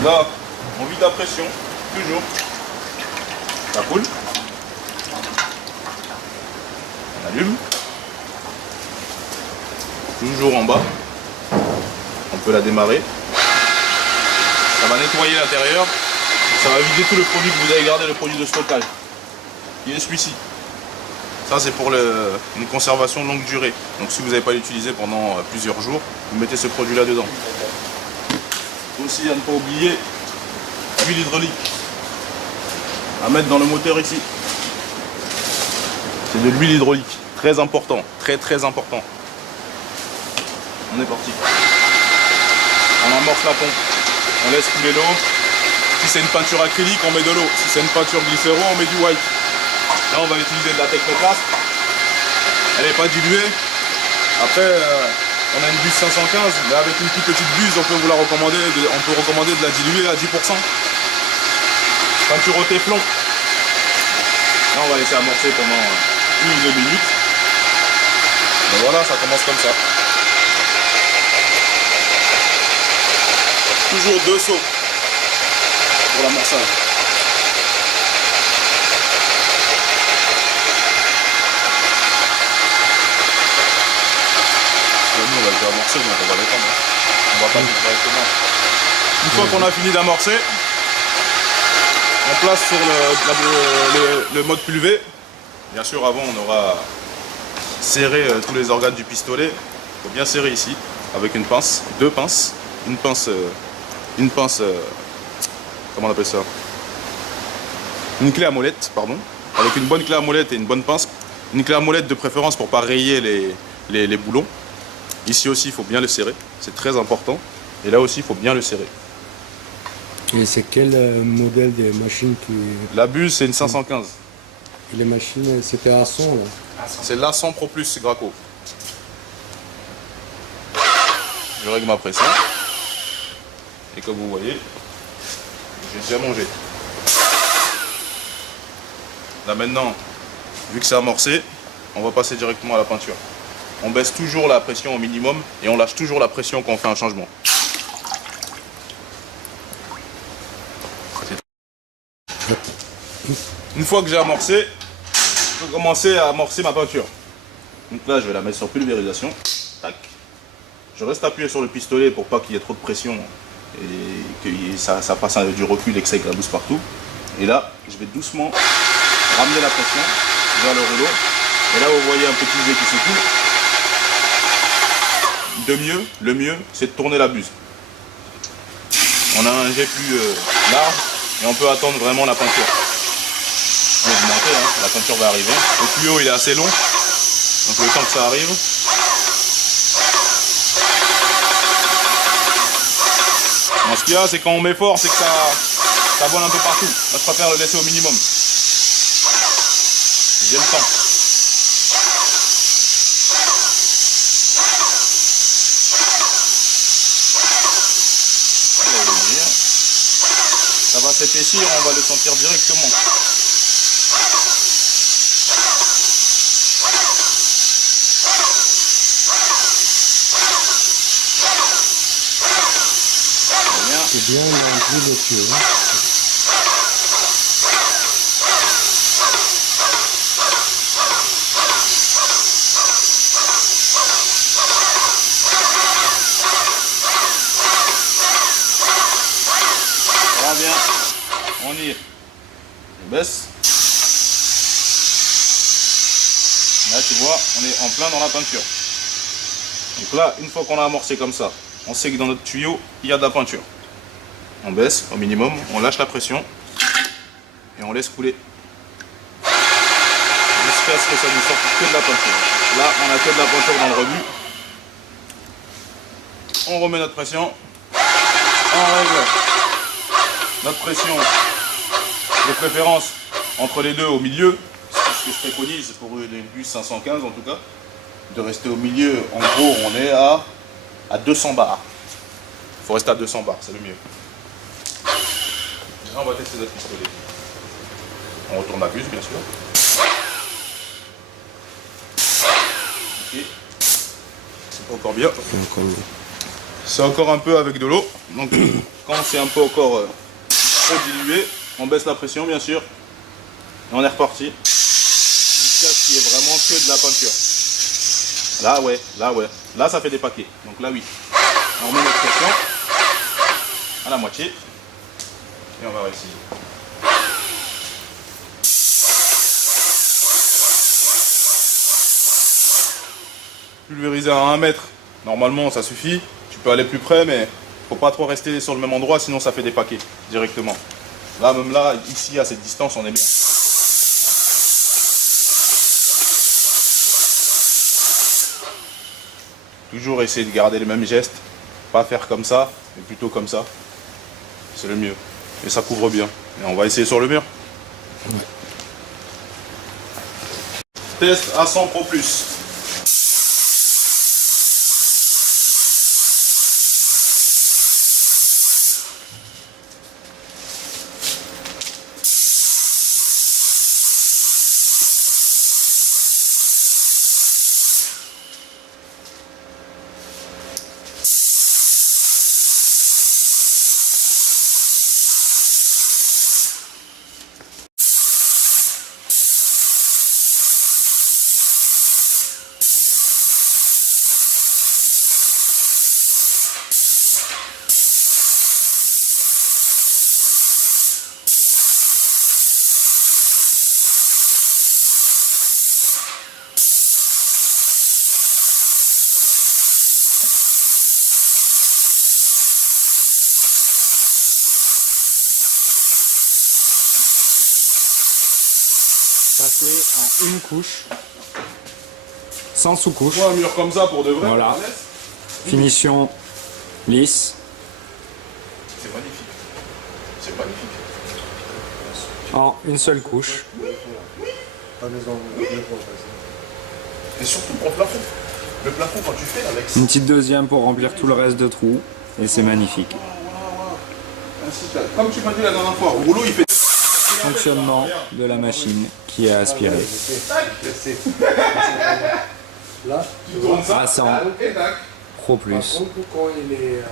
Donc là, on vide la pression, toujours. Ça coule. On allume. Toujours en bas. On peut la démarrer. Ça va nettoyer l'intérieur. Ça va vider tout le produit que vous avez gardé, le produit de stockage. Qui est celui-ci. Ça c'est pour une conservation longue durée. Donc si vous n'avez pas l'utiliser pendant plusieurs jours, vous mettez ce produit là dedans. Aussi à ne pas oublier, l'huile hydraulique. À mettre dans le moteur ici. C'est de l'huile hydraulique. Très important. Très important. On est parti. On amorce la pompe. On laisse couler l'eau. Si c'est une peinture acrylique, on met de l'eau. Si c'est une peinture glycéro, on met du white. Là, on va utiliser de la Technoplast. Elle n'est pas diluée. Après, on a une buse 515, mais avec une toute petite buse, on peut vous la recommander. On peut recommander de la diluer à 10%. Peinture au téflon. Là, on va laisser amorcer pendant 1 ou 2 minutes. Et voilà, ça commence comme ça. Toujours 2 sauts pour l'amorçage. Nous on va le faire amorcer, donc on va l'étendre. On va pas tout directement. Une fois qu'on a fini d'amorcer, on place sur le mode pulvé. Bien sûr, avant on aura serré tous les organes du pistolet. Il faut bien serrer ici avec une pince, 2 pinces, une pince, comment on appelle ça? Une clé à molette, pardon. Avec une bonne clé à molette et une bonne pince. Une clé à molette de préférence pour ne pas rayer les boulons. Ici aussi, il faut bien le serrer. C'est très important. Et là aussi, il faut bien le serrer. Et c'est quel modèle de machine qui... La buse, c'est une 515. Et les machines, c'était à son là? C'est l'A100 Pro Plus Graco. Je règle ma pression. Et comme vous voyez, j'ai déjà mangé. Là maintenant, vu que c'est amorcé, on va passer directement à la peinture. On baisse toujours la pression au minimum et on lâche toujours la pression quand on fait un changement. Une fois que j'ai amorcé, je peux commencer à amorcer ma peinture. Donc là, je vais la mettre sur pulvérisation. Tac. Je reste appuyé sur le pistolet pour pas qu'il y ait trop de pression et que ça passe du recul et que ça éclabousse partout. Et là, je vais doucement ramener la pression vers le rouleau. Et là, vous voyez un petit jet qui s'écoule. Le mieux, c'est de tourner la buse. On a un jet plus large et on peut attendre vraiment la peinture. On va augmenter, hein, la peinture va arriver. Le tuyau il est assez long, donc le temps que ça arrive. Bon, ce qu'il y a, c'est quand on met fort, c'est que ça vole un peu partout. Moi, je préfère le laisser au minimum. J'ai le temps. Ça va s'épaissir, on va le sentir directement. C'est bien rempli le tuyau. Ça va bien. On y est. Je baisse. Là tu vois, on est en plein dans la peinture. Donc là, une fois qu'on a amorcé comme ça, on sait que dans notre tuyau, il y a de la peinture. On baisse au minimum, on lâche la pression et on laisse couler. Jusqu'à ce que ça ne sorte que de la peinture. Là, on a que de la peinture dans le rebut. On remet notre pression. On règle notre pression de préférence entre les deux au milieu. C'est ce que je préconise pour une buse 515 en tout cas. De rester au milieu, en gros, on est à 200 bars. Il faut rester à 200 bars, c'est le mieux. Là, on va tester notre pistolet. On retourne la buse, bien sûr. Ok. C'est pas encore bien. C'est encore un peu avec de l'eau. Donc quand c'est un peu encore trop dilué, on baisse la pression bien sûr. Et on est reparti. Jusqu'à ce qu'il y ait vraiment que de la peinture. Là ouais, là ouais. Là ça fait des paquets. Donc là oui. On remet notre pression à la moitié. Et on va réussir. Pulvériser à 1 mètre, normalement ça suffit. Tu peux aller plus près, mais faut pas trop rester sur le même endroit, sinon ça fait des paquets directement. Là, même là, ici à cette distance, on est bien. Toujours essayer de garder les mêmes gestes, pas faire comme ça, mais plutôt comme ça. C'est le mieux. Et ça couvre bien. Et on va essayer sur le mur. Ouais. Test à 100 Pro Plus. Passer en une couche, sans sous-couche. Un mur comme ça pour de vrai. Voilà. Finition lisse. C'est magnifique. C'est magnifique. En une seule couche. Et surtout pour le plafond. Le plafond quand tu fais avec Une petite deuxième pour remplir tout le reste de trous. Et c'est magnifique. Comme tu m'as dit la dernière fois, au rouleau il fait. Fonctionnement de la machine qui est aspirée. Là, Tu tournes ça. À 100 et tac. Pro Plus. quand il est